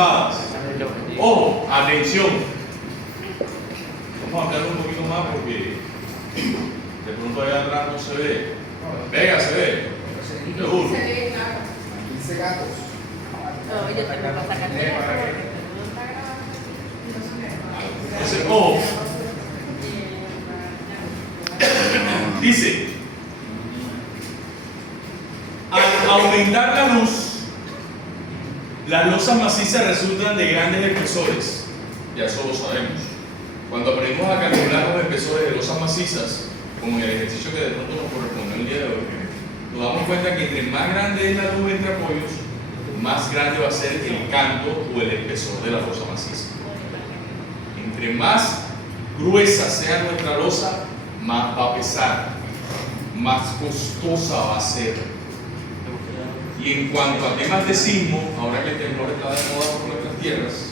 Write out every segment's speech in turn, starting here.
nervadas. Ojo, atención. Vamos a hablar un poquito más porque de pronto allá atrás no se ve. Venga, se ve. Seguro. Se ve, claro. 15 gatos. No, yo tengo que sacar Entonces, ojo. Dice, al aumentar la luz, las losas macizas resultan de grandes espesores. Ya eso lo sabemos. Cuando aprendimos a calcular los espesores de losas macizas, como en el ejercicio que de pronto nos corresponde el día de hoy, nos damos cuenta que entre más grande es la luz entre apoyos, más grande va a ser el canto o el espesor de la losa maciza. Entre más gruesa sea nuestra losa, más va a pesar, más costosa va a ser. Y en cuanto a temas de sismo, ahora que el temblor está de moda por nuestras tierras,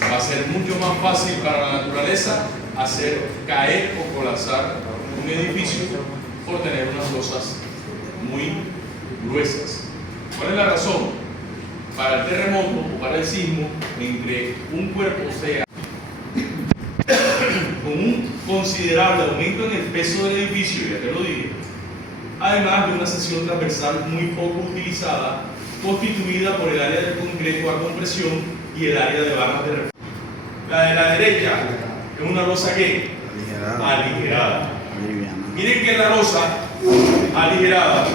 va a ser mucho más fácil para la naturaleza hacer caer o colapsar un edificio por tener unas losas muy gruesas. ¿Cuál es la razón? Para el terremoto o para el sismo, entre un cuerpo sea con un considerable aumento en el peso del edificio, ya te lo dije, además de una sección transversal muy poco utilizada, constituida por el área de concreto a compresión y el área de barras de refuerzo. La de la derecha es una losa ¿qué? Aligerada. Miren que la losa aligerada,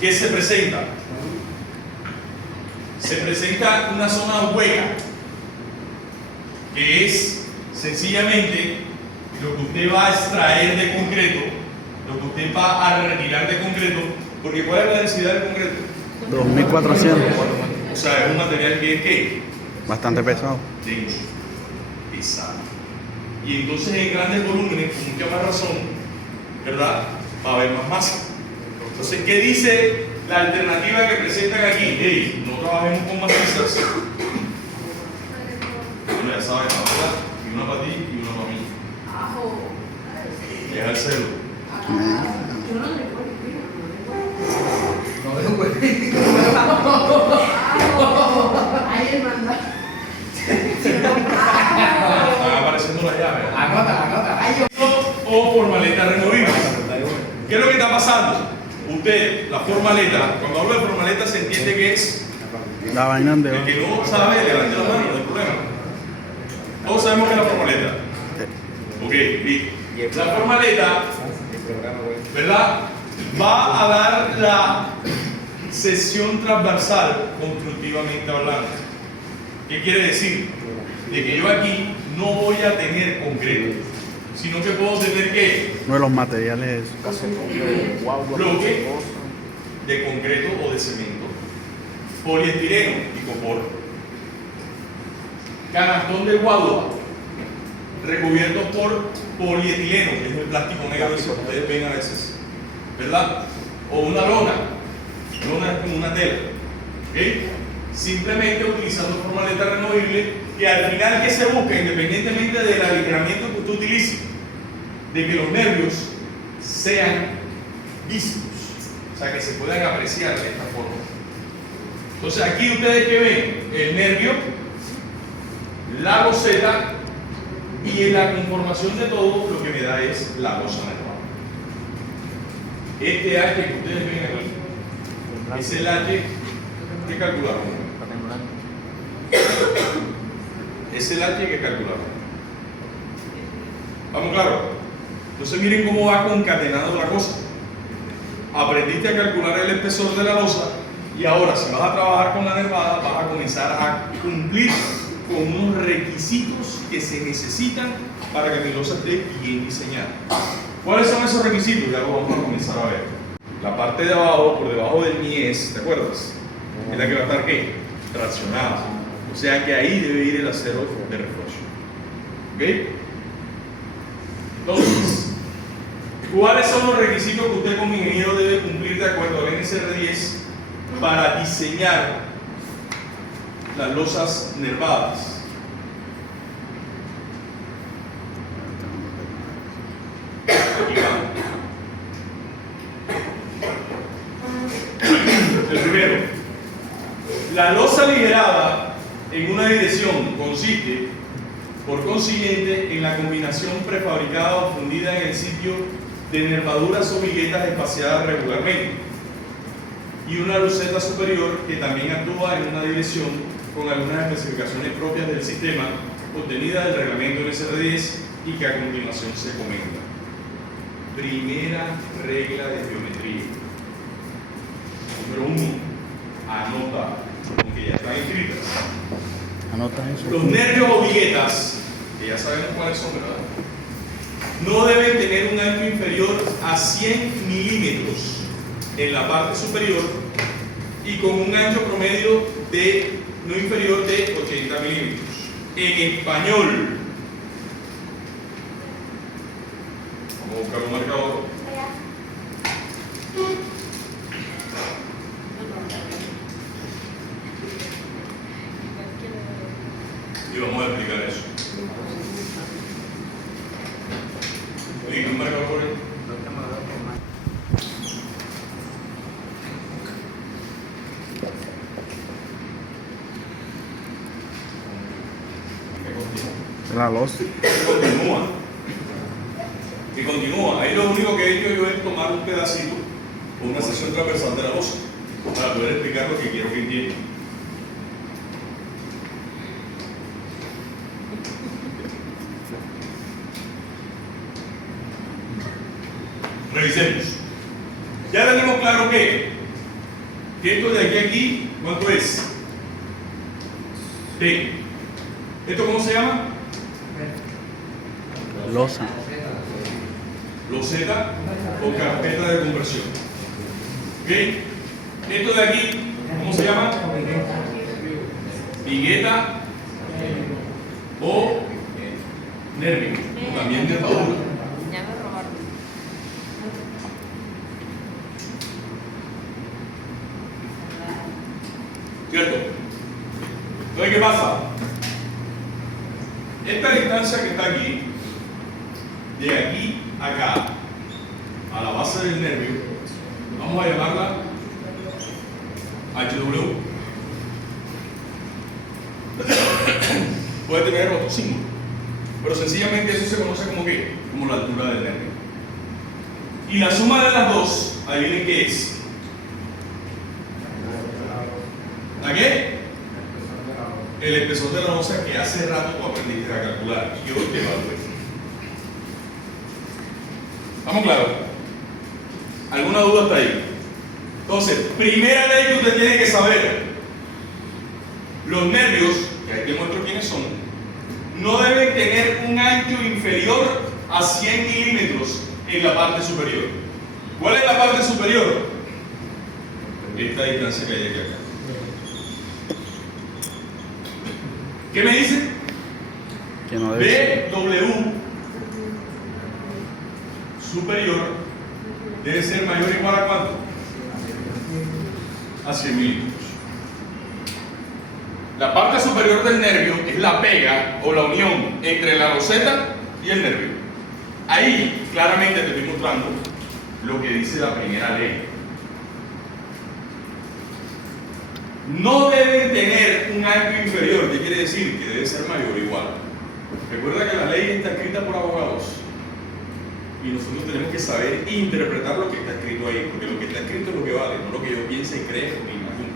¿qué se presenta? Se presenta una zona hueca, que es sencillamente lo que usted va a extraer de concreto, lo que usted va a retirar de concreto, porque ¿cuál es la densidad del concreto? 2400. O sea, es un material que es ¿qué? Bastante pesado. Denso, pesado. Y entonces en grandes volúmenes, con mucha más razón, ¿verdad? Va a haber más masa. Entonces, ¿qué dice la alternativa que presentan aquí? Hey, no trabajemos con macizas. Bueno, ya saben, ¿verdad? Y una para ti y una para mí. Deja el celo. Yo no le puedo No dejo huevín. Ahí el manda. Están apareciendo las llaves. Anota. Ay, yo. O formaleta removible. ¿Qué es lo que está pasando? Usted, la formaleta, cuando hablo de formaleta se entiende que es La vaina el de que no sabe, levante la mano, no hay problema. Todos sabemos que es la formaleta. Ok, listo. La formaleta, ¿verdad? Va a dar la sección transversal constructivamente hablando. ¿Qué quiere decir? De que yo aquí no voy a tener concreto, sino que puedo tener ¿qué? uno de los materiales. Bloque de concreto o de cemento, poliestireno y copor, canastón de guadua recubierto por polietileno, que es el plástico negro que ustedes ven a veces, ¿verdad? O una lona es como una tela, ¿ok? Simplemente utilizando formaleta removible, que al final que se busca, independientemente del alineamiento que usted utilice, de que los nervios sean vistos, o sea que se puedan apreciar de esta forma. Entonces aquí ustedes que ven el nervio, la roseta y en la conformación de todo lo que me da es la losa nervada. Este H que ustedes ven aquí es el H que calcularon. Es el H que calcularon. ¿Vamos claro? Entonces miren cómo va concatenando la cosa. Aprendiste a calcular el espesor de la losa y ahora si vas a trabajar con la nervada vas a comenzar a cumplir con unos requisitos que se necesitan para que mi losa esté bien diseñada. ¿Cuáles son esos requisitos? Ya lo vamos a comenzar a ver. La parte de abajo, por debajo del mies, ¿te acuerdas? Es la que va a estar ¿qué? Traccionada. O sea que ahí debe ir el acero de refuerzo. ¿Ok? Entonces, ¿cuáles son los requisitos que usted como ingeniero debe cumplir de acuerdo al NSR10 para diseñar las losas nervadas? Aquí va. El primero, la losa losa aligerada en una dirección consiste, por consiguiente, en la combinación prefabricada o fundida en el sitio de nervaduras o viguetas espaciadas regularmente y una loseta superior que también actúa en una dirección con algunas especificaciones propias del sistema obtenida del reglamento NSR10 y que a continuación se comenta. Primera regla de geometría. Número 1. Anota, porque ya están escritas. Anota eso. Los nervios o viguetas, que ya sabemos cuáles son, ¿verdad? No deben tener un ancho inferior a 100 milímetros en la parte superior y con un ancho promedio de no inferior de 80 milímetros. En español, vamos a buscar un marcador. Y vamos a explicar eso. Listo, un marcador por ahí. La losa. Que continúa. Ahí lo único que he hecho yo es tomar un pedacito o una sección transversal de la losa para poder explicar lo que quiero que entiendan. Revisemos. Ya tenemos claro que esto de aquí a aquí, ¿cuánto es? T. ¿Esto cómo se llama? Losa. Loseta o carpeta de conversión. ¿Ok? Esto de aquí, ¿cómo se llama? Vigueta o nervio, o también nervadura. Ya me robaron. ¿Cierto? Entonces, ¿qué pasa? Esta distancia que está aquí, de aquí a acá, a la base del nervio, vamos a llamarla HW. Puede tener otro símbolo, pero sencillamente eso se conoce como ¿qué? Como la altura del nervio. Y la suma de las dos, adivinen qué es. ¿La qué? El espesor de la losa que hace rato tú aprendiste a calcular y hoy te evalúes. ¿Estamos claros? ¿Alguna duda hasta ahí? Entonces, primera ley que usted tiene que saber: los nervios, que ahí te muestro quiénes son, no deben tener un ancho inferior a 100 milímetros en la parte superior. ¿Cuál es la parte superior? Esta distancia que hay aquí acá. ¿Qué me dice? Que no debe ser. BW superior debe ser mayor o igual a ¿cuánto? A 100 milímetros. La parte superior del nervio es la pega o la unión entre la loseta y el nervio. Ahí claramente te estoy mostrando lo que dice la primera ley. No deben tener un ancho inferior. ¿Qué quiere decir? Que debe ser mayor o igual. Recuerda que la ley está escrita por abogados y nosotros tenemos que saber interpretar lo que está escrito ahí, porque lo que está escrito es lo que vale, no lo que yo piense y cree o me imagino.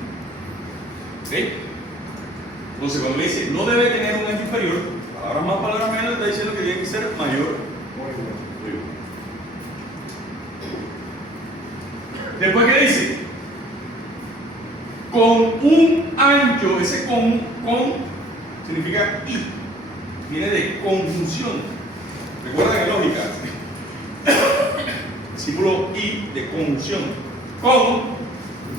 ¿Sí? Entonces, cuando le dice no debe tener un ancho inferior, palabras más, palabras menos, está diciendo que tiene que ser mayor. Después, ¿qué dice? Con un ancho, ese con significa y, viene de conjunción. Recuerda que lógica, símbolo y de conjunción, con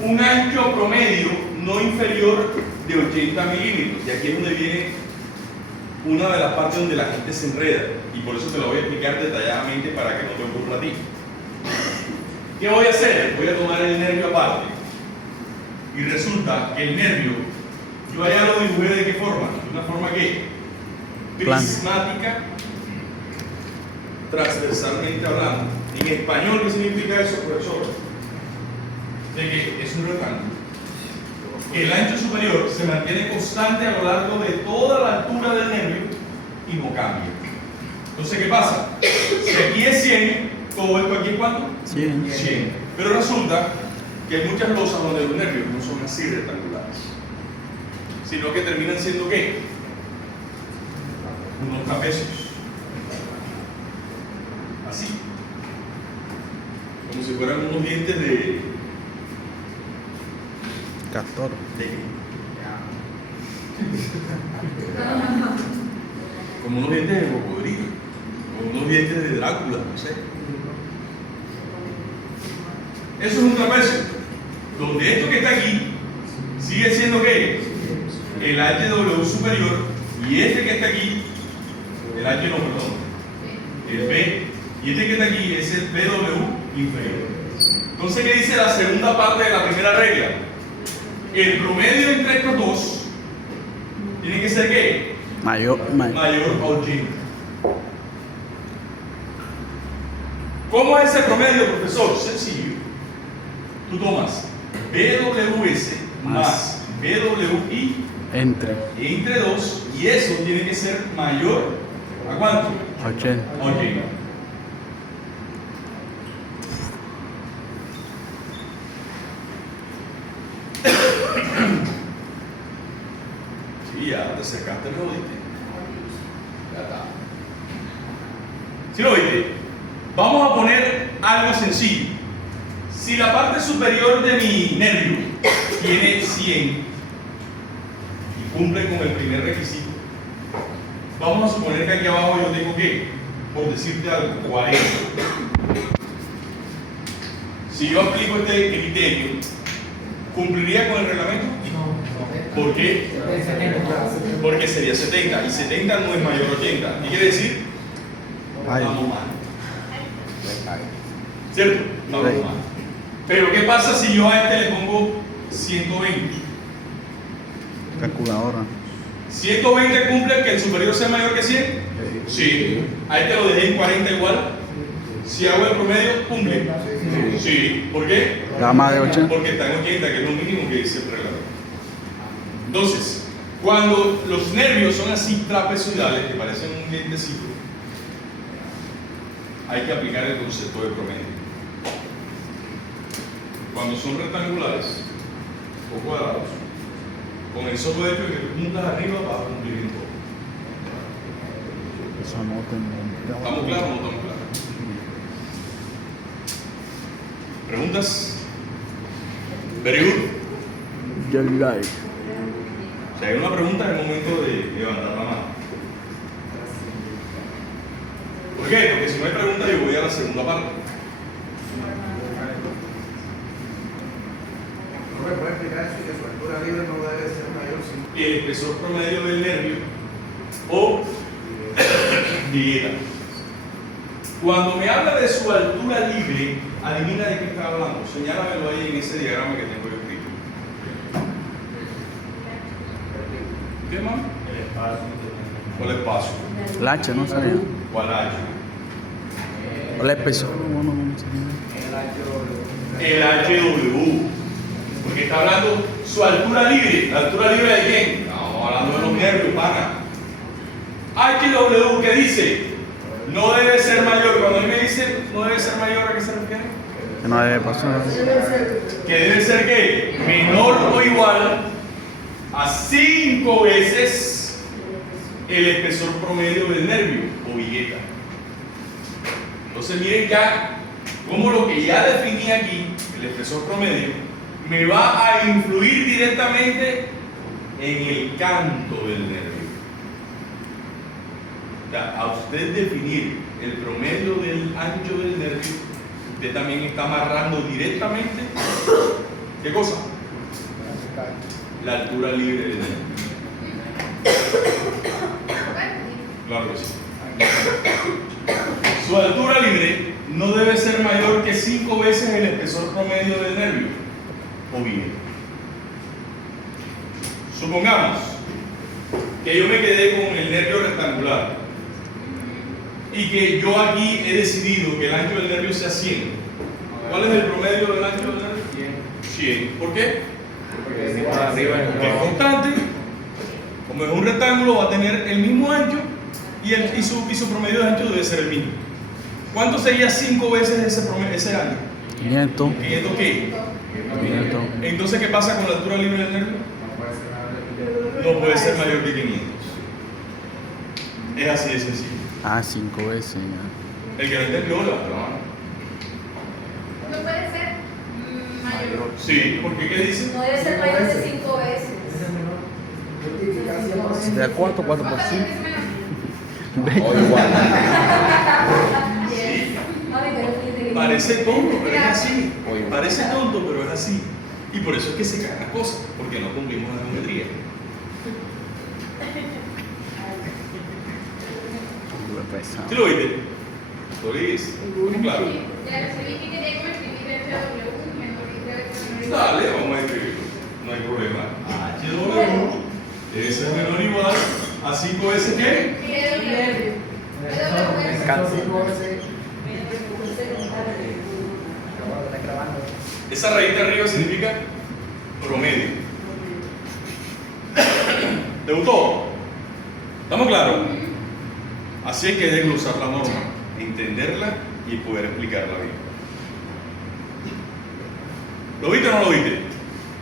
un ancho promedio no inferior de 80 milímetros. Y aquí es donde viene una de las partes donde la gente se enreda, y por eso te lo voy a explicar detalladamente para que no te ocurra a ti. ¿Qué voy a hacer? Voy a tomar el nervio aparte. Y resulta que el nervio, yo allá lo dibujé ¿de qué forma? De una forma que prismática, transversalmente hablando. En español, ¿qué significa eso, profesor? De que es un rectángulo. el ancho superior se mantiene constante a lo largo de toda la altura del nervio y no cambia. Entonces, ¿qué pasa? Si aquí es 100, todo esto aquí es ¿cuánto? 100. 100. Pero resulta que hay muchas losas donde los nervios no son así rectangulares, sino que terminan siendo ¿qué? Unos trapecios. Así. Como si fueran unos dientes de 14. como unos dientes de cocodrilo, como unos dientes de Drácula, no sé. Eso es un trapecio, donde esto que está aquí sigue siendo ¿qué? El HW superior, y este que está aquí, el H no, perdón, el B, y este que está aquí es el BW inferior. Entonces, ¿qué dice la segunda parte de la primera regla? El promedio entre estos dos tiene que ser ¿qué? Mayor. Mayor a 80. ¿Cómo es ese promedio, profesor? Sencillo. Tú tomas BWS más BWI Entre. entre 2 y eso tiene que ser mayor ¿a cuánto? 80. A 80. Sí, ya te acercaste, lo viste. Ya está. ¿Sí lo viste? Vamos a poner algo sencillo. Si la parte superior de mi nervio tiene 100 y cumple con el primer requisito, vamos a suponer que aquí abajo yo tengo que, por decirte algo, 40. Si yo aplico este criterio, ¿cumpliría con el reglamento? ¿Por qué? Porque sería 70 y 70 no es mayor a 80. ¿Qué quiere decir? Ay. Vamos mal. ¿Cierto? Vamos Sí. mal. Pero ¿qué pasa si yo a este le pongo 120? Calculadora. 120 cumple que el superior sea mayor que 100. Sí. A este lo dejé en 40 igual. Si hago el promedio, cumple. Sí. ¿Por qué? Da más de 80. Porque está en 80, que es lo mínimo que dice el reglamento. Entonces, cuando los nervios son así trapezoidales, que parecen un dientecito, hay que aplicar el concepto de promedio. Cuando son rectangulares o cuadrados, con el solo hecho de que tú puntas arriba vas a cumplir en todo. Esa nota en ¿Estamos claros o no estamos claros? ¿Preguntas? Very good. Yo like. Si hay una pregunta, es el momento de levantar la mano. ¿Por qué? Porque si no hay pregunta, yo voy a la segunda parte. ¿No me puede explicar eso? Que su altura libre no debe ser mayor si El espesor promedio del nervio o dieta. Cuando me habla de su altura libre, adivina de qué está hablando. Señálamelo ahí en ese diagrama que tengo yo escrito. ¿Qué más? El espacio. ¿Cuál espacio? El H no sabía. ¿Cuál hay? ¿Cuál es el peso? No sabía. el ancho El HW. Porque está hablando su altura libre. ¿La altura libre de quién? Estamos hablando de los nervios, pana. HW, ¿qué dice? No debe ser mayor. Cuando él me dice no debe ser mayor, ¿a qué se refiere? Que no debe pasar. Que debe ser ¿qué? Menor o igual a 5 veces el espesor promedio del nervio o vigueta. Entonces miren ya cómo lo que ya definí aquí, el espesor promedio, me va a influir directamente en el canto del nervio. O sea, a usted definir el promedio del ancho del nervio, usted también está amarrando directamente, ¿qué cosa? La altura libre del nervio. Claro que sí. Su altura libre no debe ser mayor que 5 veces el espesor promedio del nervio o bien. Supongamos que yo me quedé con el nervio rectangular y que yo aquí he decidido que el ancho del nervio sea 100. ¿Cuál es el promedio del ancho del nervio? 100. ¿Por qué? Que es constante, como es un rectángulo, va a tener el mismo ancho y su promedio de ancho debe ser el mismo. ¿Cuánto sería 5 veces ese ancho? 500. ¿500 qué? 500. Entonces, ¿qué pasa con la altura libre del nervio? No puede ser mayor que 500. Es así de sencillo. Ah, 5 veces. Ya. El que no entendió, levanta la mano. No puede ser mayor. Sí, porque ¿qué dice? No debe ser mayor de 5 veces. Si te da 4, 4 por 5. Parece tonto, pero es así. Parece tonto, pero es así. Y por eso es que se caen las cosas, porque no cumplimos la geometría. ¿Sí lo oíste? ¿Lo oís? Claro. Dale, vamos a escribirlo. No hay problema. HW debe ser menor o igual a 5 veces ¿qué? Esa raíz de arriba significa promedio. ¿Te gustó? ¿Estamos claros? Así hay que desglosar la norma, entenderla y poder explicarla bien. ¿Lo viste o no lo viste?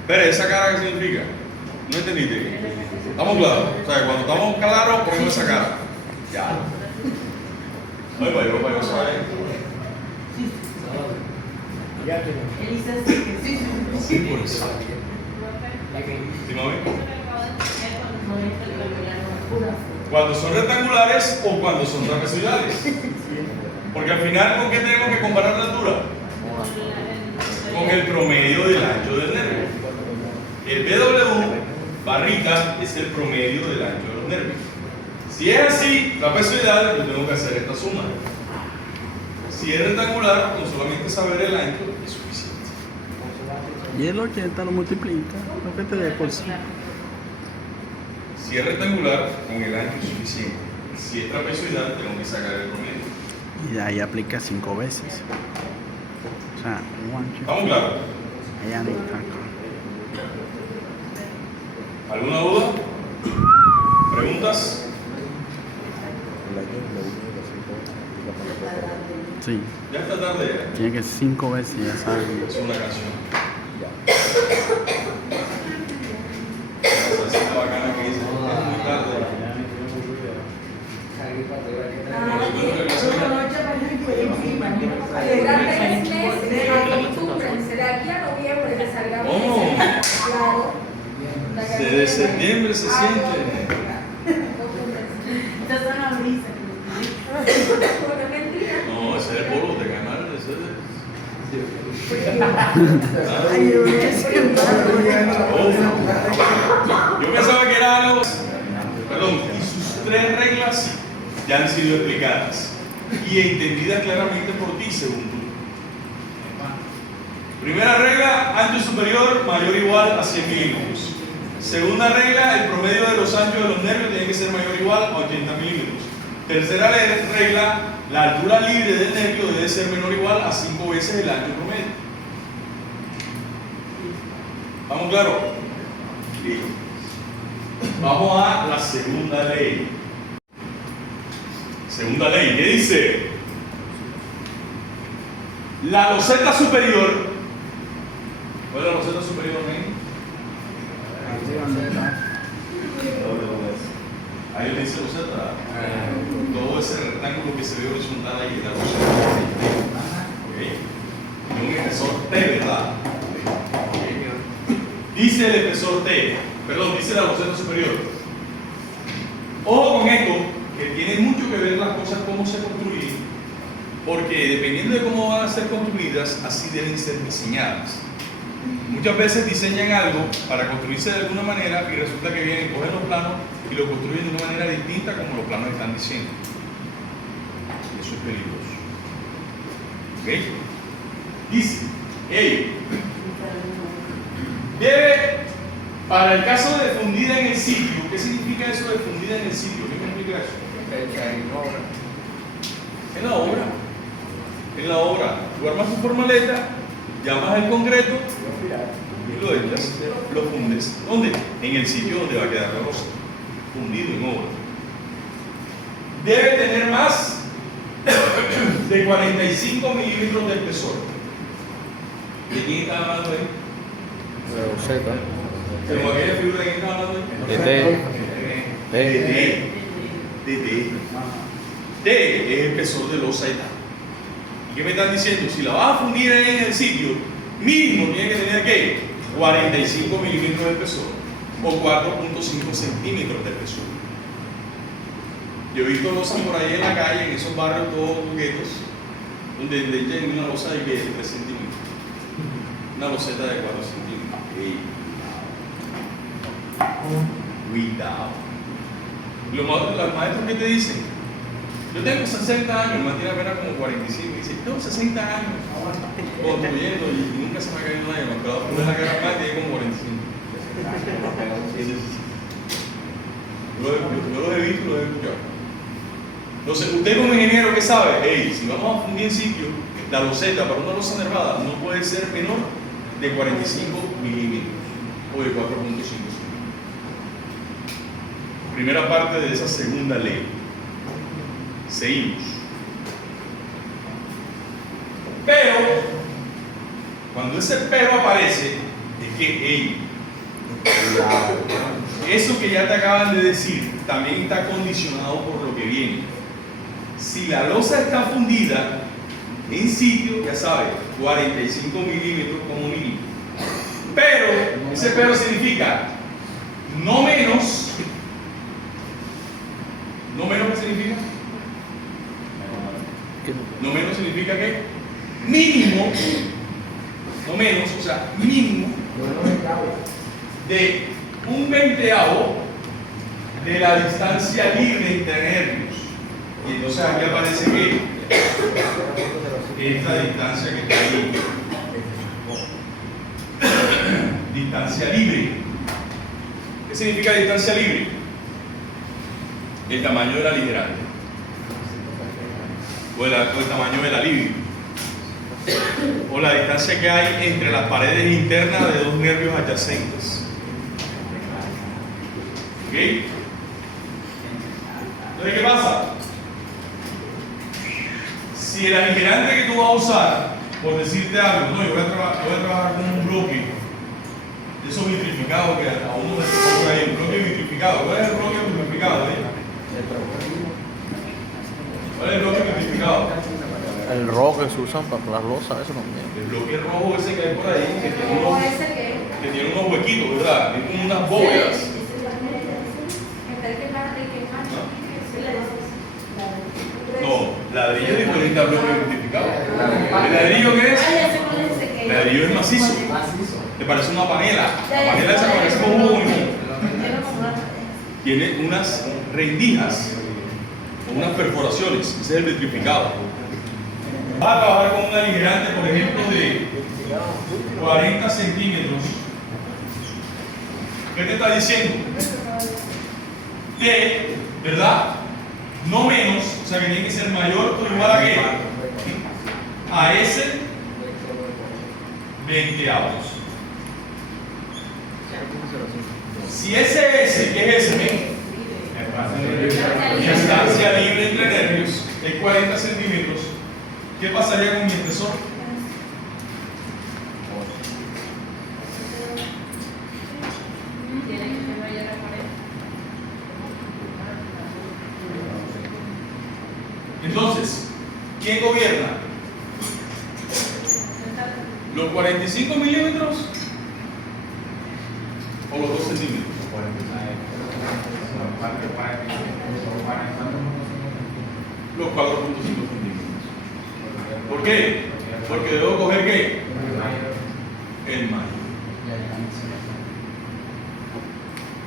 Pero esa cara, ¿qué significa? ¿No entendiste? ¿Estamos claros? O sea, cuando estamos claros, ponemos esa cara. Ya. Ay, para yo saber. Elisa sí que sí. Sí, por eso. ¿Sí, mami? Cuando son rectangulares o cuando son trapezoidales. Porque al final, ¿con qué tenemos que comparar la altura? Con el promedio del ancho del nervio. El BW, barrita, es el promedio del ancho de los nervios. Si es así, trapezoidal, yo tengo que hacer esta suma. Si es rectangular, con solamente saber el ancho es suficiente. Y el 80 lo multiplica, lo que te dé por 5. Si es rectangular, con el ancho es suficiente. Si es trapezoidal, tengo que sacar el promedio. Y de ahí aplica 5 veces. O sea, un ancho. ¿Estamos claros? Allá no está. ¿Alguna duda? ¿Preguntas? Sí, Ya está tarde ya. tiene que ser 5 veces, ya saben. Es una canción. Esa es una bacana que dice, es muy tarde. Oh, desde septiembre se siente. No, ese es el polvo de ganar. Ese Yo pensaba que era algo. Perdón, y sus 3 reglas ya han sido explicadas y entendidas claramente por ti, según tú. Primera regla, ancho superior mayor o igual a 100 milímetros. Segunda regla, el promedio de los anchos de los nervios tiene que ser mayor o igual a 80 milímetros. Tercera regla, la altura libre del nervio debe ser menor o igual a 5 veces el ancho promedio. ¿Estamos claros? Listo. Vamos a la segunda ley. Segunda ley, ¿qué dice? La loseta superior. ¿Cuál es la loseta superior, men? Ahí le dice loseta. Todo ese rectángulo que se ve horizontal ahí es la loseta. ¿Ok? Y un espesor T, ¿verdad? Dice el espesor T, perdón, dice la loseta superior. Ojo con esto, que tiene mucho que ver las cosas cómo se construyen, porque dependiendo de cómo van a ser construidas, así deben ser diseñadas. Muchas veces diseñan algo para construirse de alguna manera y resulta que vienen, cogen los planos y lo construyen de una manera distinta como los planos están diciendo. Y eso es peligroso. ¿Ok? Dice, debe, para el caso de fundida en el sitio, ¿qué significa eso de fundida en el sitio? ¿Qué significa eso? En la obra. En la obra. Tú armas tu formaleta, llamas al concreto y lo echas, lo fundes. ¿Dónde? En el sitio donde va a quedar la losa, fundido en obra. Debe tener más de 45 milímetros de espesor. ¿De quién está hablando ahí? ¿Como aquella figura de quién está hablando ahí? D es el espesor de losa y tal. ¿Y qué me están diciendo? Si la vas a fundir ahí en el sitio, mínimo tiene que tener ¿qué? 45 milímetros de espesor o 4.5 centímetros de espesor. Yo he visto losas por ahí en la calle, en esos barrios todos coquetos, donde le echan una losa de 3 centímetros, una loseta de 4 centímetros. Ey, cuidado. Los maestros que te dicen, yo tengo 60 años, el man tiene apenas como 45, y dice, tengo 60 años construyendo y nunca se me ha caído nadie, me acabo de poner la cara más y tiene como 45. Yo los he visto y los he escuchado. Entonces, usted como ingeniero, ¿qué sabe? Hey, si vamos a fundir en sitio, la loseta para una losa nervada no puede ser menor de 45 milímetros o de 4.5 centímetros. Primera parte de esa segunda ley. Seguimos. Pero, cuando ese pero aparece, es que, hey, eso que ya te acaban de decir también está condicionado por lo que viene. Si la losa está fundida en sitio, ya sabes, 45 milímetros como mínimo. Pero, ese pero significa no menos. ¿No menos qué significa? No menos significa que mínimo, no menos, o sea, mínimo de 1/20 de la distancia libre entre nervios. Y entonces aquí aparece que esta distancia que está ahí, distancia libre. ¿Qué significa distancia libre? El tamaño de la liderante o el tamaño de la libre o la distancia que hay entre las paredes internas de dos nervios adyacentes. ¿Ok? Entonces, ¿qué pasa? Si el aligerante que tú vas a usar, por decirte algo, no, yo voy a trabajar con un bloque de esos vitrificados que a uno le toca ahí, un bloque vitrificado. ¿Cuál es el bloque vitrificado? ¿Cuál es el bloque vitrificado? El rojo que se usan para las losas, eso también. El bloque rojo ese que hay por ahí, ¿Cómo ese qué? que tiene unos huequitos, ¿verdad? Tiene como unas bóvedas. No, ladrillo es diferente al bloque vitrificado. ¿El ladrillo qué es? El ladrillo es macizo. Te parece una panela. La panela esa parece como un huevo. Tiene unas rendijas o unas perforaciones. Ese es el vitrificado. Vas a trabajar con un aligerante, por ejemplo, de 40 centímetros. ¿Qué te está diciendo? De, ¿verdad? No menos, o sea que tiene que ser mayor o igual a qué? A ese 20avos. Si ese S, ¿qué es ese? Distancia libre entre nervios es 40 centímetros. ¿Qué pasaría con mi espesor? Entonces, ¿quién gobierna? ¿Los 45 milímetros o los 2 centímetros? Los 4.5 centímetros. ¿Por qué? Porque debo coger ¿qué? El mayor.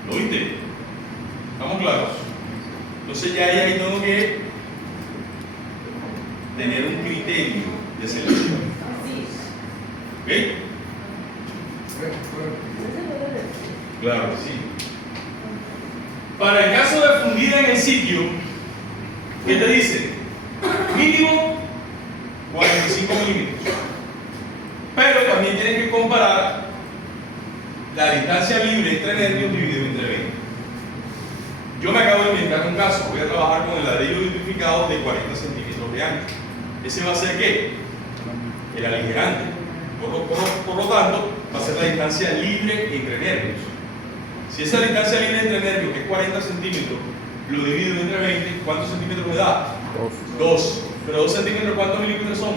¿Lo viste? ¿Estamos claros? Entonces ya ahí tengo que tener un criterio de selección. ¿Ok? Claro que sí. Para el caso de fundida en el sitio, ¿qué te dice? Mínimo 45 milímetros. Pero también tienes que comparar la distancia libre entre nervios dividido entre 20. Yo me acabo de inventar un caso, voy a trabajar con el ladrillo vitrificado de 40 centímetros de ancho. ¿Ese va a ser qué? El aligerante. Por lo tanto, va a ser la distancia libre entre nervios. Si esa distancia libre entre nervios, que es 40 centímetros, lo divido entre 20, ¿cuántos centímetros me da? 2. Pero 2 centímetros, ¿cuántos milímetros son?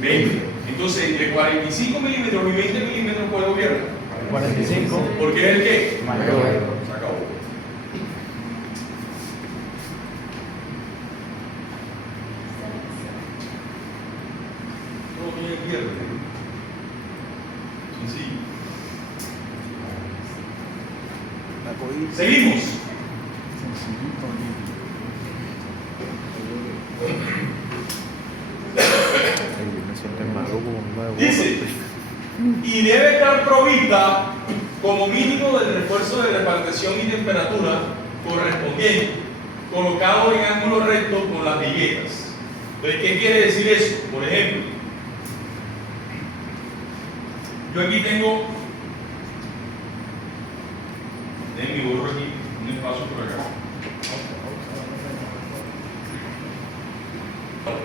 20. Entonces, entre 45 milímetros y 20 milímetros, ¿cuál gobierna? 45. Porque es el qué? Mayor. Se acabó. Todo tiene que ver. Sencillo. Seguimos. Me siento maluco con nuevo. Dice, y debe estar provista como mínimo del refuerzo de repartición y temperatura correspondiente, colocado en ángulo recto con las viguetas. Entonces, ¿qué quiere decir eso? Por ejemplo, yo aquí tengo, en mi gorro aquí, un espacio por acá.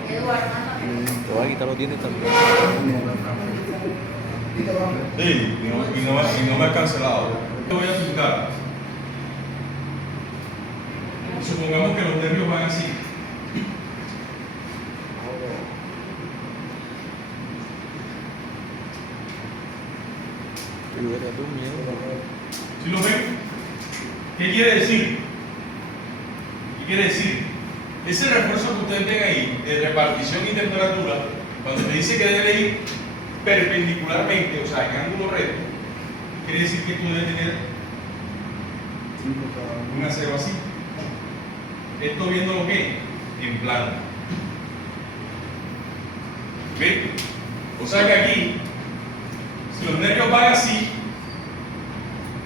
Eduardo, Te voy a quitar los dientes también. Sí, y no me ha cancelado. Te voy a explicar. Supongamos que los nervios van así. ¿Sí lo ven? ¿Qué quiere decir? ¿Qué quiere decir? Ese refuerzo que ustedes ven ahí, de repartición y temperatura, cuando te dice que debe ir perpendicularmente, o sea, en ángulo recto, quiere decir que tú debes tener un acero así. Esto viendo lo que en plano. ¿Ven? O sea que aquí, si los nervios van así,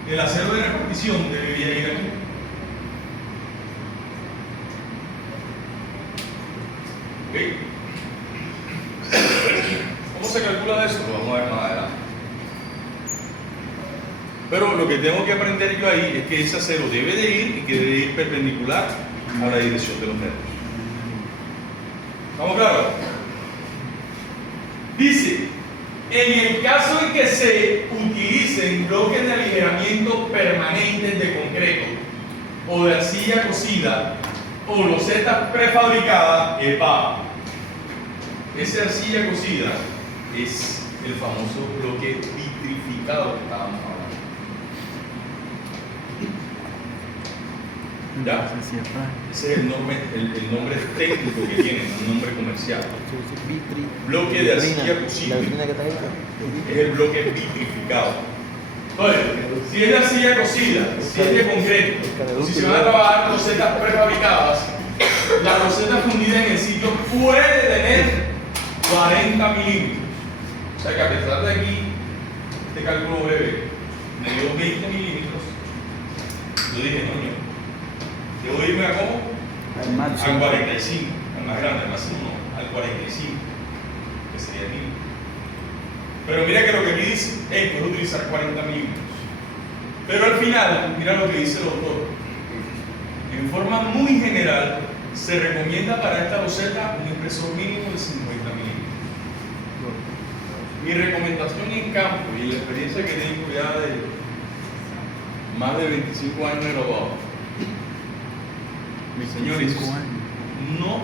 el acero de repartición debería ir aquí. ¿Ok? ¿Cómo se calcula eso? Lo vamos a ver más adelante. Pero lo que tengo que aprender yo ahí es que ese acero debe de ir y que debe ir perpendicular a la dirección de los nervios. ¿Estamos claros? Dice, en el caso en que se utilicen bloques de aligeramiento permanentes de concreto o de arcilla cocida o losetas prefabricadas, esa arcilla cocida es el famoso bloque vitrificado que estábamos hablando. ¿Ya? Ese es el nombre técnico que tiene, un nombre comercial. Bloque de arcilla cocida. Es el bloque vitrificado. Entonces, si es de arcilla cocida, si es de concreto, si se van a trabajar losetas prefabricadas, la loseta fundida en el sitio puede tener 40 milímetros. O sea que a pesar de aquí, este cálculo breve me dio 20 milímetros, yo dije, no, debo irme a cómo? Al 45, al más grande, al máximo no, al 45, que sería el mínimo. Pero mira que lo que aquí dice, puedes utilizar 40 milímetros. Pero al final, mira lo que dice el autor. En forma muy general, se recomienda para esta loseta un espesor mínimo de 50 milímetros. Mi recomendación en campo y en la experiencia que tengo ya de más de 25 años de graduado, mis señores, no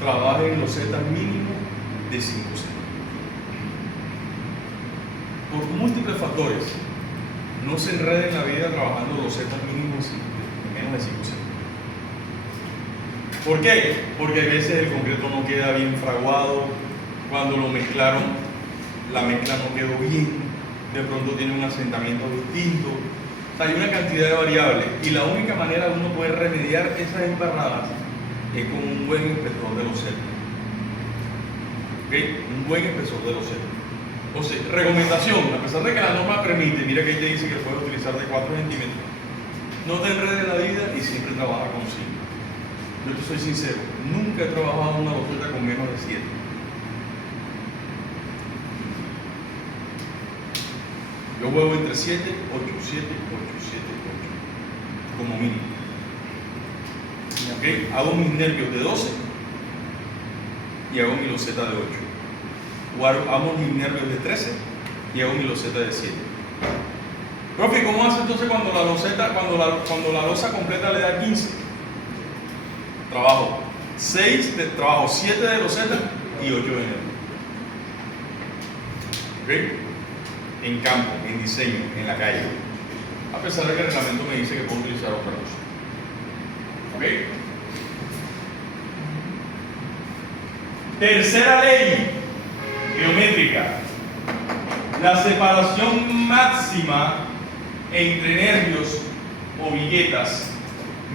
trabajen losetas mínimo de 5 centímetros. Por múltiples factores, no se enreden en la vida trabajando losetas mínimos de menos de 5 centímetros. ¿Por qué? Porque a veces el concreto no queda bien fraguado, cuando lo mezclaron, la mezcla no quedó bien, de pronto tiene un asentamiento distinto. O sea, hay una cantidad de variables y la única manera de uno poder remediar esas embarradas es con un buen espesor de loseta. ¿Ok? Un buen espesor de loseta. O sea, recomendación, a pesar de que la norma permite, mira que ahí te dice que puedes utilizar de 4 centímetros, no te enredes la vida y siempre trabaja con 5. Yo te soy sincero, nunca he trabajado una loseta con menos de 7. Yo juego entre 7, 8, 7, 8, 7, 8, como mínimo. ¿Ok? Hago mis nervios de 12 y hago mi loseta de 8. O hago mis nervios de 13 y hago mi loseta de 7. Profe, ¿cómo hace entonces cuando la loseta, cuando la losa completa le da 15? Trabajo 7 de loseta y 8 de nervios. ¿Ok? En campo, en diseño, en la calle. A pesar de que el reglamento me dice que puedo utilizar otra cosa. ¿Ok? Tercera ley geométrica. La separación máxima entre nervios o viguetas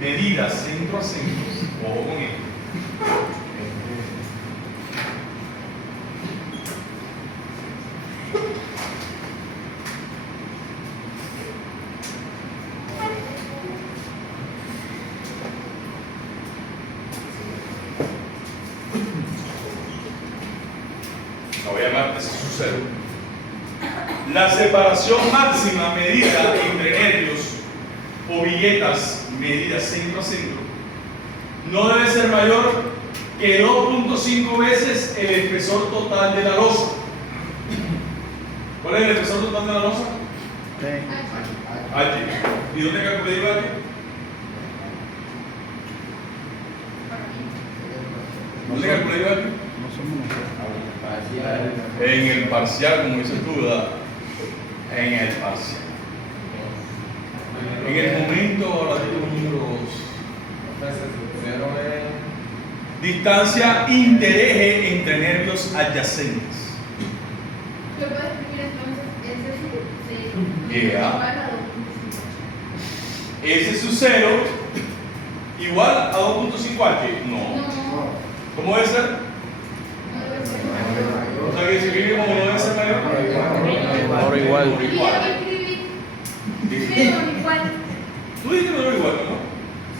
medidas centro a centro. Ojo con esto. La voy a llamar ese sucede. La separación máxima medida entre nervios o viguetas medidas centro a centro no debe ser mayor que 2.5 veces el espesor total de la losa. ¿Cuál es el espesor total de la losa? H. ¿Y dónde calculé yo H? ¿Dónde calculé yo H? No somos nosotros. En el parcial, como dices tú, ¿verdad? En el parcial. En el momento, ahora digo números. Distancia intereje entre nervios adyacentes. ¿Lo puedes escribir entonces? Ese Yeah. igual a 2.5. Ese su cero igual a 2.5H. No. No, ¿Cómo debe ser? no debe ser mayor. O sea que se escribe como no debe ser mayor. Ahora igual. Y yo escribí menor igual. Tú dijiste menor igual, ¿no?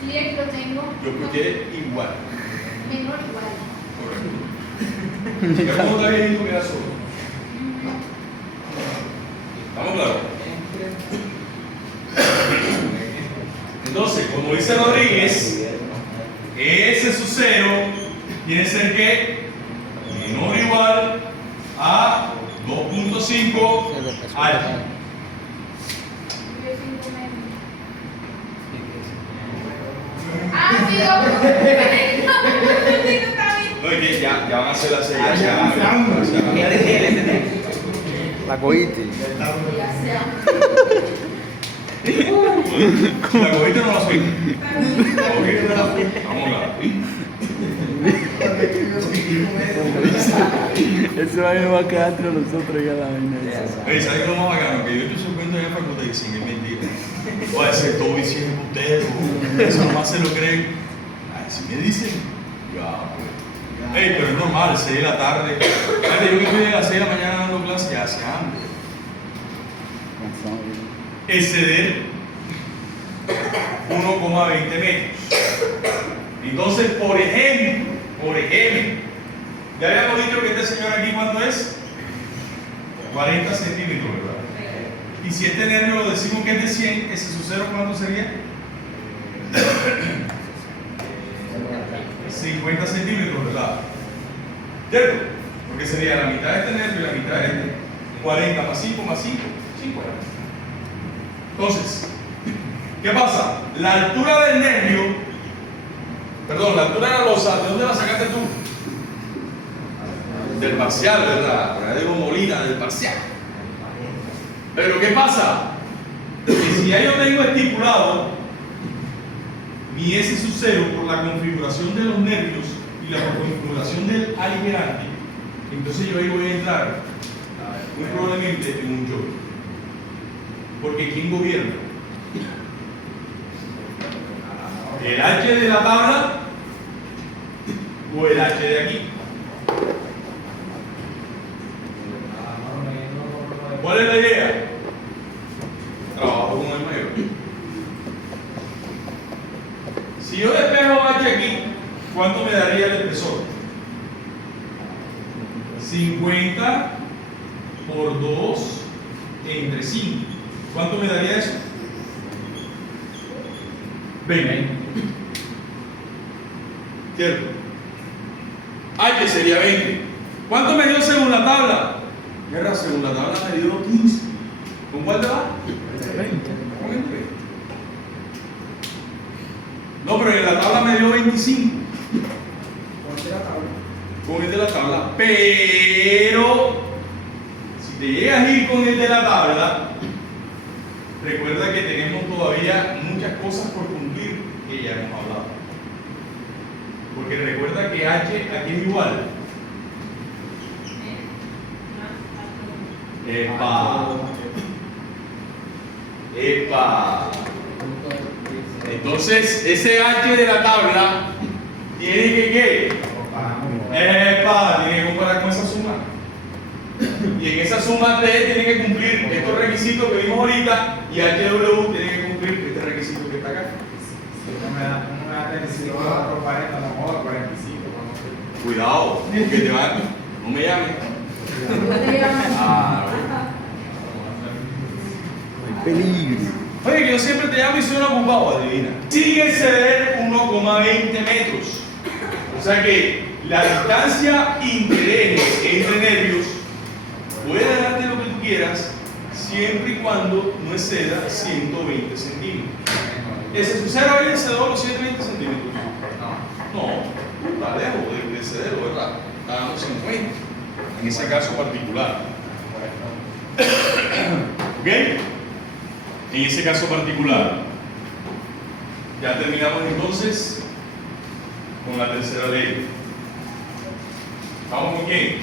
Sí, aquí lo tengo. Yo escuché igual. Menor igual. Correcto. ¿Ya cómo te había dicho que era solo? ¿Estamos claros? Entonces, como dice Rodríguez, ese su cero tiene que ser que menor o igual a 2.5 H. Ah, sí, 2.5. No, es que ya van a hacer las 6. La cogiste. La cogiste o no la soy. Ok, vamos a Eso vaina va a quedar entre nosotros ya la vaina esa. Oye, ¿sabes qué es lo más bacano? Que yo te sorprendo en la facultad y dicen, es mentira. Puede ser todo diciendo ustedes, eso nomás se lo creen. Ay, si me dicen, ya, pues. Ey, pero es normal, 6 de la tarde. Fíjate, yo que estoy a las 6 de la mañana dando clase, ya hace hambre. Exceder 1,20 metros. Entonces, por ejemplo, ya habíamos dicho que este señor aquí, ¿cuánto es? 40 centímetros, ¿verdad? Y si este nervio lo decimos que es de 100, ese su cero, ¿cuánto sería? 50 centímetros, ¿verdad? ¿Cierto? Porque sería la mitad de este nervio y la mitad de este. 40 más 5 más 5, 50. Entonces, ¿qué pasa? La altura del nervio, perdón, la altura de la losa, ¿de dónde la sacaste tú? Del parcial, ¿verdad? Por ahí digo Molina, del parcial. Pero ¿qué pasa? Que si ya yo tengo estipulado mi S sub 0 por la configuración de los nervios y la configuración del aligerante, entonces yo ahí voy a entrar muy probablemente en un yo. Porque ¿quién gobierna? ¿El H de la tabla o el H de aquí? ¿Cuál es la idea? Trabajo con el mayor. Si yo despejo H aquí, ¿cuánto me daría el espesor? 50 por 2 entre 5. ¿Cuánto me daría eso? 20. ¿Cierto? H sería 20. ¿Cuánto me dio según la tabla? Guerra, según la tabla me dio 15. ¿Con cuál te va? 20. Con el 20. No, pero en la tabla me dio 25. Con el de la tabla. Pero si te llegas a ir con el de la tabla, recuerda que tenemos todavía muchas cosas por cumplir que ya hemos hablado. Porque recuerda que H aquí es igual. Epa. Epa. Entonces, ese H de la tabla tiene que ¿qué? Epa, tiene que comparar con esa suma. Y en esa suma T tiene que cumplir estos requisitos que vimos ahorita y HW tiene que cumplir este requisito que está acá. Cuidado, que te van. No me llames. Ah, Hay peligro. oye, que yo siempre te llamo y soy un ocupado, adivina. Sigue ceder 1,20 metros. O sea que la distancia intereje entre nervios puede darte lo que tú quieras siempre y cuando no exceda 120 centímetros. ¿Ese su cero ahí excedió los 120 centímetros? No, está lejos de excederlo, ¿verdad? Está dando 50 en ese caso particular. ¿Ok? En ese caso particular. Ya terminamos entonces con la tercera ley. ¿Vamos con quién?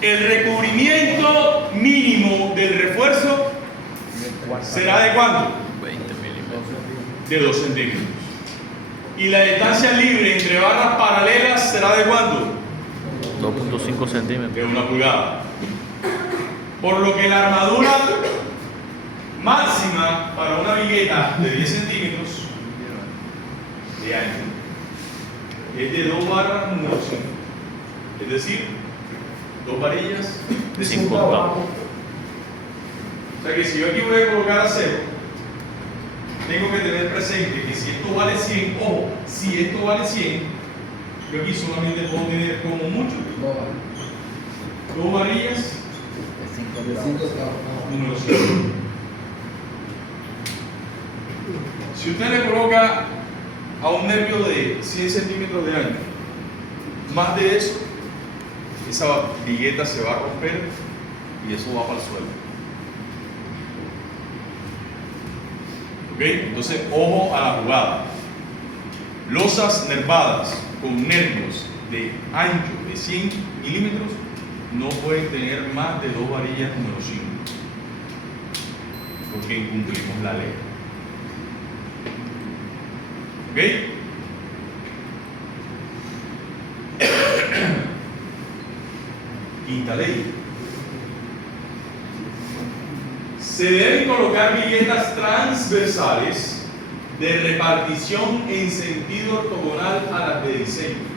El recubrimiento mínimo del refuerzo será de ¿cuánto? 20 milímetros. De 2 centímetros. Y la distancia libre entre barras paralelas será de ¿cuánto? 2.5 centímetros. De 1 pulgada. Por lo que la armadura máxima para una vigueta de 10 centímetros de ancho es de 2 barras número 5. Es decir, 2 varillas de 5 octavos. O sea que si yo aquí voy a colocar acero, tengo que tener presente que si esto vale 100, ojo, si esto vale 100, yo aquí solamente puedo tener como mucho 2 varillas número 5. Si usted le coloca a un nervio de 100 centímetros de ancho, más de eso, esa vigueta se va a romper y eso va para el suelo. ¿Ok? Entonces, ojo a la jugada. Losas nervadas con nervios de ancho de 100 milímetros no pueden tener más de 2 varillas número 5, porque incumplimos la ley. ¿Ok? Quinta ley. Se deben colocar viguetas transversales de repartición en sentido ortogonal a las de diseño.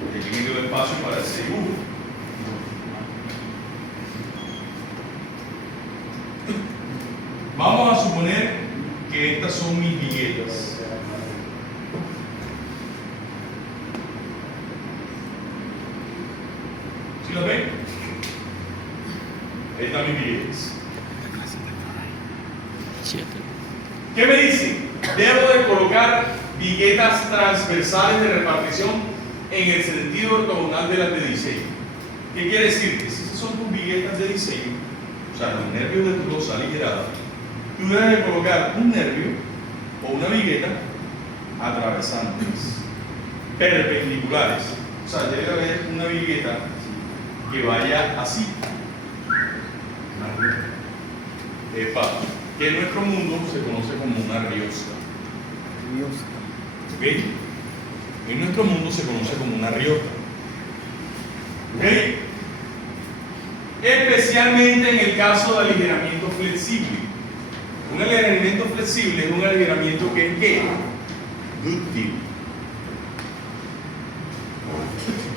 Porque aquí me dio espacio para el seguro. Vamos a suponer que estas son mis viguetas. ¿Sí las ven? Ahí están mis billetes. 7. ¿Qué me dicen? Debo de colocar viguetas transversales de repartición en el sentido ortogonal de las de diseño. ¿Qué quiere decir? Que si esas son tus viguetas de diseño, o sea, los nervios de tu losa aligerada, tú debes de colocar un nervio o una vigueta atravesándolas, perpendiculares. O sea, debe haber una vigueta que vaya así. Epa, que en nuestro mundo se conoce como una riosta. ¿Ok? En nuestro mundo se conoce como una riota. ¿Ok? Especialmente en el caso de aligeramiento flexible. Un aligeramiento flexible es un aligeramiento que es ¿qué? Dúctil.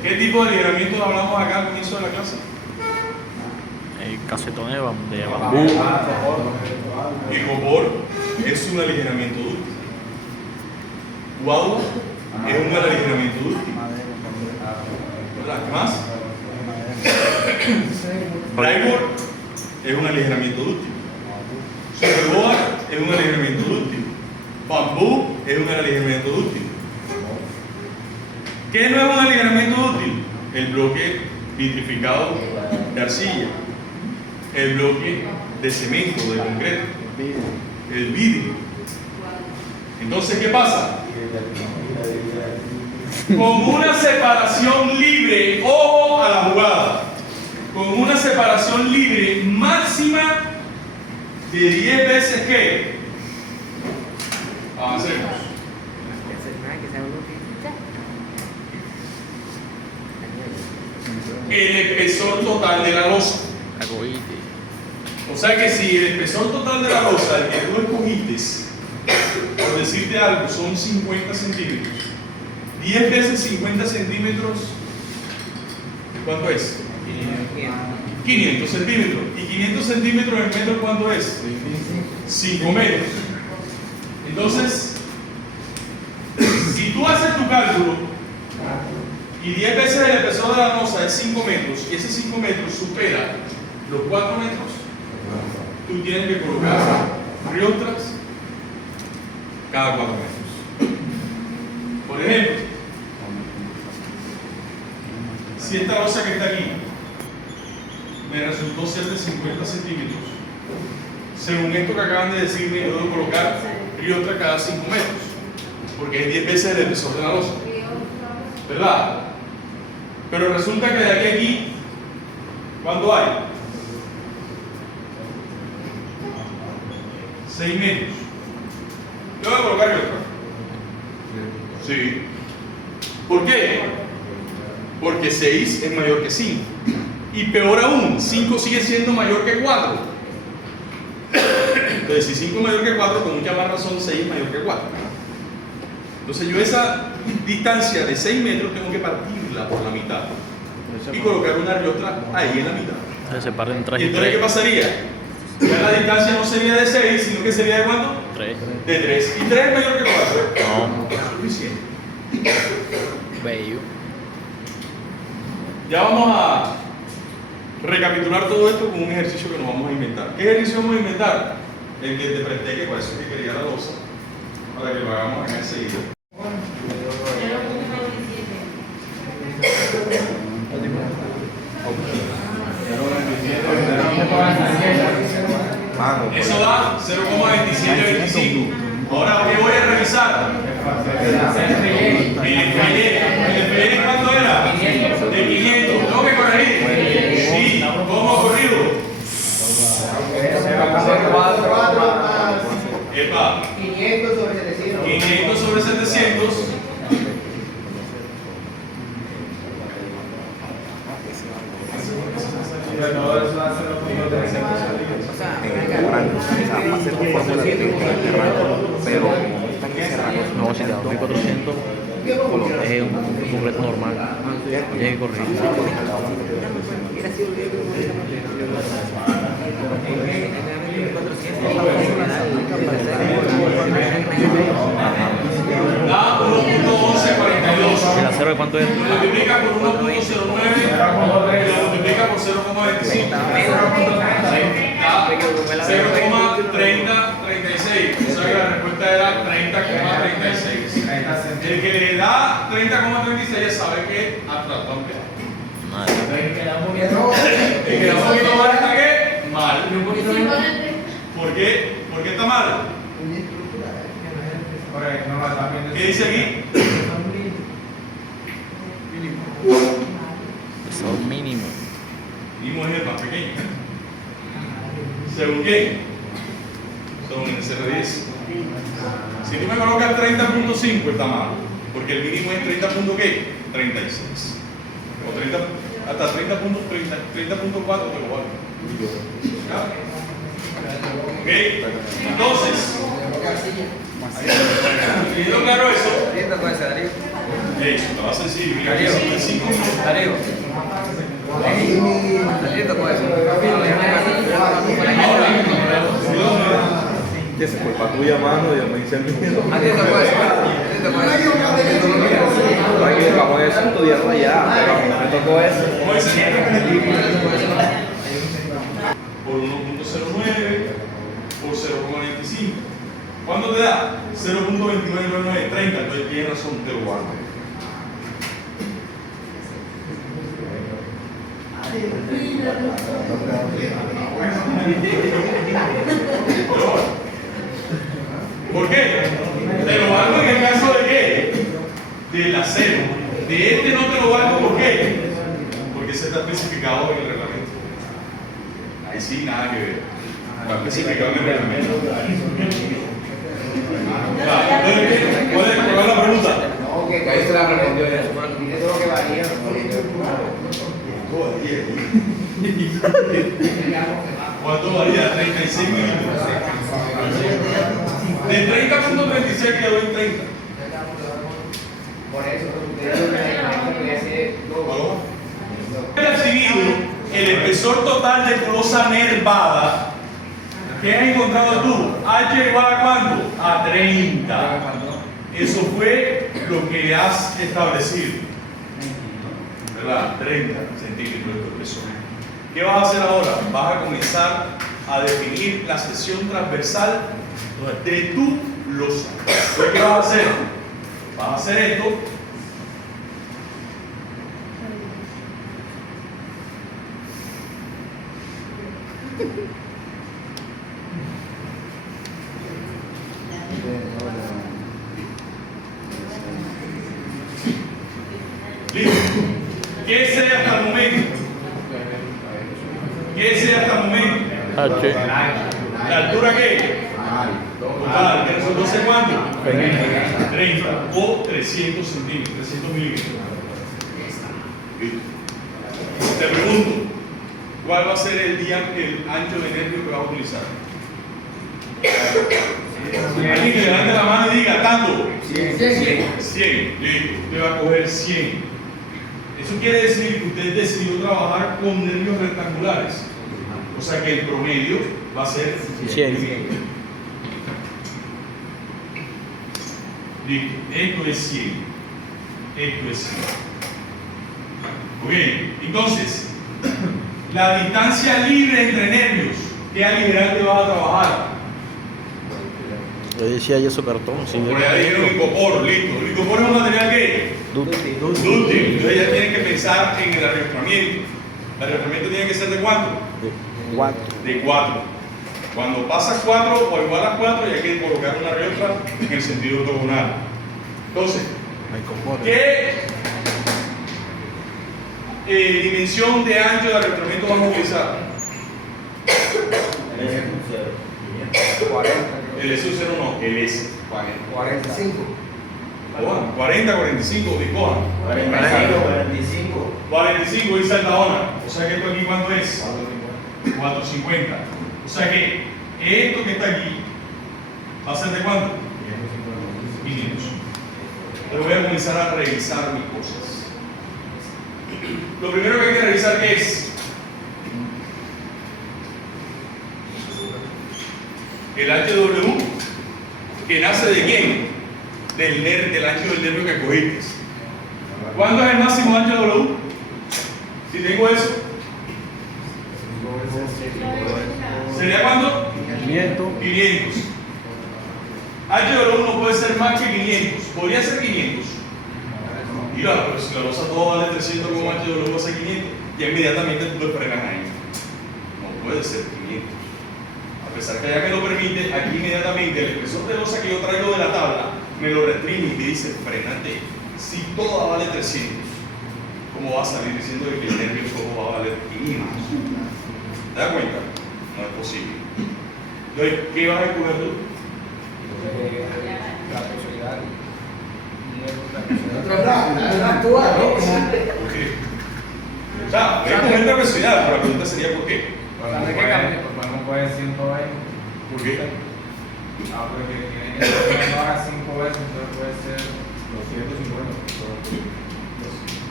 ¿Qué tipo de aligeramiento hablamos acá al comienzo de la clase? Casetón de bambú. El copor es un aligeramiento dúctil. Guadua es un aligeramiento dúctil. ¿Verdad? ¿Qué más? Plywood es un aligeramiento dúctil. Superboard es un aligeramiento dúctil. Bambú es un aligeramiento dúctil. ¿Qué no es un aligeramiento dúctil? El bloque vitrificado de arcilla, el bloque de cemento, de concreto, el vidrio. Entonces, ¿qué pasa? Con una separación libre, ojo a la jugada, con una separación libre máxima de 10 veces que avancemos. El espesor total de la losa. O sea que si el espesor total de la losa, el que tú escogiste, por decirte algo, son 50 centímetros, 10 veces 50 centímetros, ¿cuánto es? 500 centímetros. ¿Y 500 centímetros en metros cuánto es? 5 metros. Entonces, si tú haces tu cálculo y 10 veces el espesor de la losa es 5 metros y ese 5 metros supera los 4 metros, tú tienes que colocar riostras cada 4 metros. Por ejemplo, si esta losa que está aquí me resultó ser de 50 centímetros, según esto que acaban de decirme, yo debo colocar riostra cada 5 metros, porque es 10 veces el espesor de la losa, ¿verdad? Pero resulta que de aquí a aquí, ¿cuánto hay? 6 metros. Yo voy a colocar riostra. Sí. ¿Por qué? Porque 6 es mayor que 5. Y peor aún, 5 sigue siendo mayor que 4. Entonces, si 5 es mayor que 4, con mucha más razón 6 es mayor que 4. Entonces, yo esa distancia de 6 metros tengo que partirla por la mitad y colocar una riostra ahí en la mitad. Se separan 3 ¿Y y entonces qué 3. pasaría? Ya la distancia no sería de 6, sino que sería de ¿cuánto? 3. De 3. ¿Y 3 es mayor que 4? No. Suficiente. Bello. Ya vamos a recapitular todo esto con un ejercicio que nos vamos a inventar. ¿Qué ejercicio vamos a inventar? El que te presté, que por eso es que quería la losa, para que lo hagamos acá enseguida. Eso da 0,2725. Ahora, ¿qué voy a revisar? El FL, ¿cuánto era? De 500. ¿Tengo que corregir? Sí. ¿Cómo ha corrido? Epa. 500 sobre 700. 500 sobre 700. No, si te da 1400, es un completo normal. Tienes que corregir. Da 1.1142. ¿Y la cero de cuánto es? Lo multiplica por 1.09 y lo multiplica por 0,25. Da 0,3036. O sea que la respuesta era 30,36. El que le da 30,36 ya sabe que atrapó un pedazo. El que da un poquito más está que mal. ¿Por qué? ¿Por qué está mal? ¿Qué dice aquí? Son mínimo. Mínimo es el más pequeño. ¿Según qué? Según el CR10. Si tú me colocas 30.5 está mal, porque el mínimo es 30. ¿Qué? 36. O 30, hasta 30.4 te lo vale. ¿Ok? Entonces, ¿teniendo claro eso? Eso, estaba sencillo. Mira, aquí Darío. son de 5 minutos. Darío. Darío, puede ser. Que es culpa tuya, mano, Dios me dice el mío. Atienda, puede ser. Atienda, puede ser. Para que vamos a estudiarlo allá, pero me tocó eso. ¿Cómo es? Por 1.09 por 0.45. ¿Cuánto te da? 0.2999, 30. Entonces tienes razón, te lo guardo. ¿Por qué? Te lo valgo en el caso de qué? Del acero. De este no te lo valgo, ¿por qué? Porque ese está especificado en el reglamento. Ahí sí, nada que ver. Está especificado en el reglamento. ¿Cuál es la pregunta? No, que ahí se la respondió ya. Eso es lo que varía. ¿Cuánto varía? 36 minutos. De 30.36 quedó en 30. Por eso, ustedes Percibido el espesor total de colosa nervada. ¿Qué has encontrado tú? H igual a cuánto? A 30. Eso fue lo que has establecido. ¿Verdad? 30 centímetros de espesor. ¿Qué vas a hacer ahora? Vas a comenzar a definir la sección transversal de tu losa. ¿Qué vas a hacer? Vas a hacer esto. Listo. ¿Qué sé hasta el momento? ¿Qué sé hasta el momento? H. ¿La altura qué? Total, que resultó ser cuánto? 30 o 300 centímetros, 300 milímetros. Listo. Te pregunto, ¿cuál va a ser el ancho de nervio que vas a utilizar? Alguien que levante la mano y diga, tanto. 100. Listo. Usted va a coger 100. Eso quiere decir que usted decidió trabajar con nervios rectangulares. O sea que el promedio va a ser 100. Listo. Esto es 100. Esto es 100. Muy bien. Entonces, la distancia libre entre nervios, ¿qué alineante vas a trabajar? Yo decía yo su cartón. Sí, Por allá dijeron licopor, listo. El licopor es un material que Dúctil. dúctil. Entonces ya tienen que pensar en el arrastramiento. El arrastramiento tiene que ser de cuánto? De 4. De 4. Cuando pasa 4 o igual a 4, ya hay que colocar una regla en el sentido ortogonal. Entonces, ¿qué dimensión de ancho de arrastramiento vamos a utilizar? El S0 no, el S. 45. 40, 45, Bicoja. 45 dice Altaona. O sea que esto aquí, ¿cuánto es? 450. O sea que esto que está aquí va a ser de cuánto? 500. Pero voy a comenzar a revisar mis cosas. Lo primero que hay que revisar, ¿qué es? El HW, que nace de quién? Del ancho del nervio que cogiste. ¿Cuánto es el máximo ancho W? Si tengo eso, ¿sería cuánto? 500. 500. HW no puede ser más que 500. Podría ser 500. Y claro, pero si la losa todo vale 300 como HW va a ser 500, ya inmediatamente tú te frenas ahí. No puede ser 500. A pesar que ya me lo permite, aquí inmediatamente el espesor de losa que yo traigo de la tabla me lo restringe y me dice, frénate. Si toda vale 300, ¿cómo va a salir diciendo que el nervio solo va a valer 500? ¿Te das cuenta? No es posible. Entonces, ¿qué vas a escoger tú? La posibilidad. ¿Por qué? O sea, voy a escoger la personalidad, pero la pregunta sería ¿por qué? ¿De qué cambio? Pues no puede 120. ¿Por qué? Porque tiene que ser ahora 5 veces, entonces puede ser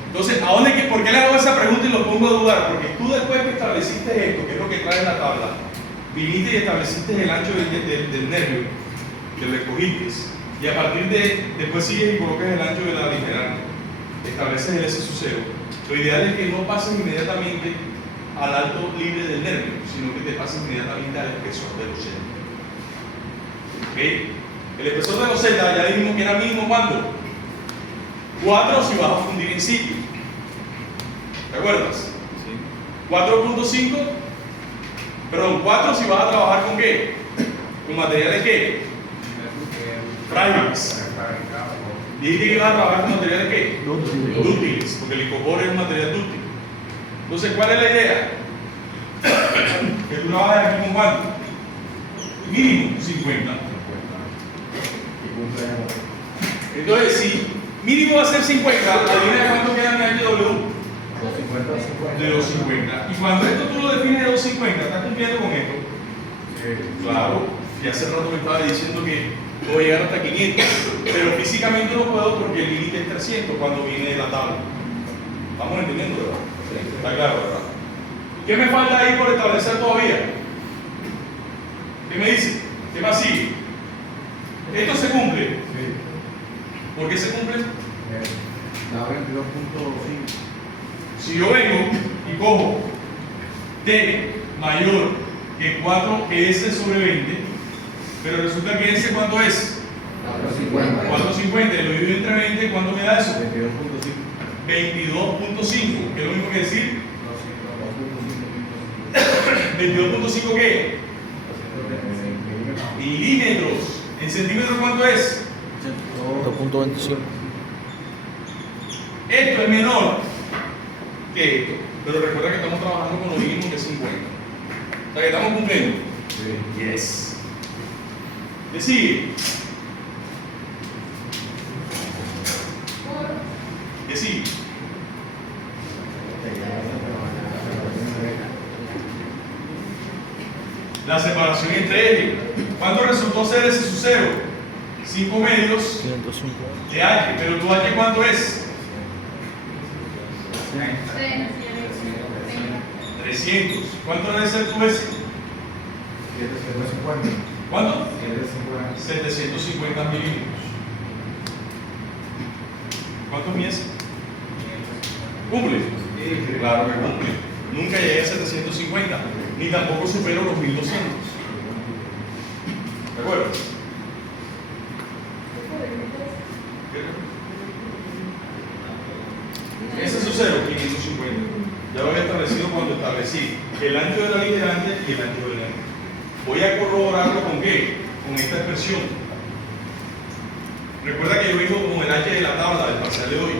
Entonces, ¿por qué le hago esa pregunta y lo pongo a dudar? Porque tú después que estableciste esto, que es lo que trae la tabla, viniste y estableciste el ancho del nervio, que lo escogiste, y a partir después sigues y colocas el ancho de la literal, estableces el S sub 0. Lo ideal es que no pases inmediatamente al alto libre del nervio, sino que te pases inmediatamente al espesor de los Z. ¿Okay? El espesor de los Z ya dijimos que era mínimo ¿cuánto? 4 si vas a fundir en sitio. ¿Te acuerdas? Sí. 4.5, perdón, 4 si vas a trabajar con qué? ¿Con materiales qué? Frágiles. Dijiste que ibas a trabajar con materiales qué? Dúctiles, porque el icopor es un material dúctil. Entonces, ¿cuál es la idea? Que tú trabajes aquí con cuánto? Mínimo 50. Entonces, si mínimo va a ser 50, adivina cuánto queda en el W. De 250. Y cuando esto tú lo defines de 250, ¿estás cumpliendo con esto? Claro, y hace rato me estaba diciendo que puedo llegar hasta 500, pero físicamente no puedo porque el límite es 300 cuando viene de la tabla. ¿Estamos entendiendo, verdad? Está claro, ¿verdad? ¿Qué me falta ahí por establecer todavía? ¿Qué me dice? ¿Qué más sigue? Esto se cumple. ¿Por qué se cumple? La 22.5. Si yo vengo y cojo T mayor que 4 que S sobre 20, pero resulta que S ¿cuánto es? 450. 450, lo divido entre 20, ¿cuánto me da eso? 22.5. 22.5, que es lo mismo que decir 22.5 ¿qué? Milímetros. ¿En centímetros cuánto es? 2.25. Esto es menor que esto, pero recuerda que estamos trabajando con lo mínimo que es 50. O sea que estamos cumpliendo. Yes. ¿Le sigue? ¿Qué sigue? La separación entre ejes. ¿Cuánto resultó ser ese su 0? 5 medios 105. de H. Pero tu H ¿cuánto es? 300. ¿Cuánto debe ser tu S? 750. ¿Cuánto? 750. 750 milímetros. ¿Cuánto es mi S? ¿Cumple? Claro que cumple. Nunca llegué a 750, ni tampoco supero los 1200. ¿De acuerdo? Ese es su 0, 550. Ya lo había establecido cuando establecí el ancho de la liderante y el ancho del ancho. Voy a corroborarlo con qué? Con esta expresión. Recuerda que yo vengo con el H de la tabla del parcial de hoy.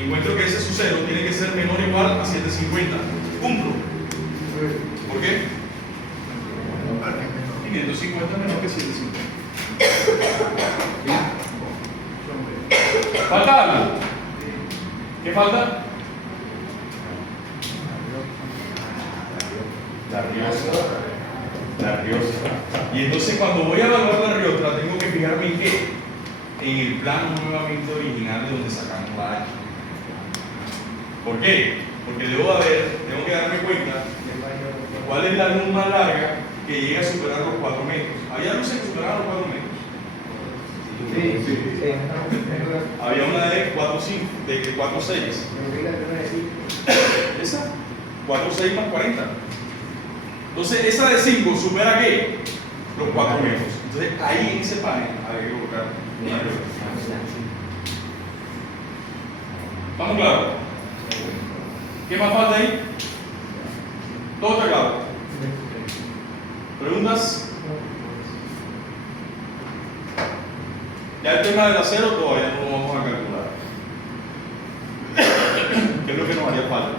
Encuentro que ese su 0 tiene que ser menor o igual a 750. Cumplo. ¿Por qué? 550 es menor que 750. ¿Falta algo? ¿Qué falta? La riotra. La riotra. Y entonces cuando voy a evaluar la riotra tengo que fijarme en qué? En el plano nuevamente original de donde sacamos la H. ¿Por qué? Porque tengo que darme cuenta cuál es la luz más larga que llega a superar los 4 metros. ¿Había luces que superaban los 4 metros? Sí. Había una de 4.5, de 4.6. ¿Esa? 4.6 más 40. Entonces, esa de 5 supera ¿qué? Los 4 metros. Entonces, ahí en ese panel hay que colocar una regla. ¿Estamos claros? ¿Qué más falta ahí? ¿Todo está claro? ¿Preguntas? Ya el tema del acero todavía no lo vamos a calcular. ¿Qué es lo que nos haría falta?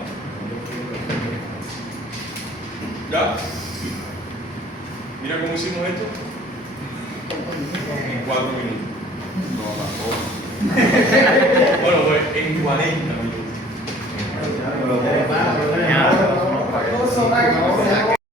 ¿Ya? Mira cómo hicimos esto. En 4 minutos. No, tampoco. Bueno, pues en 40 minutos.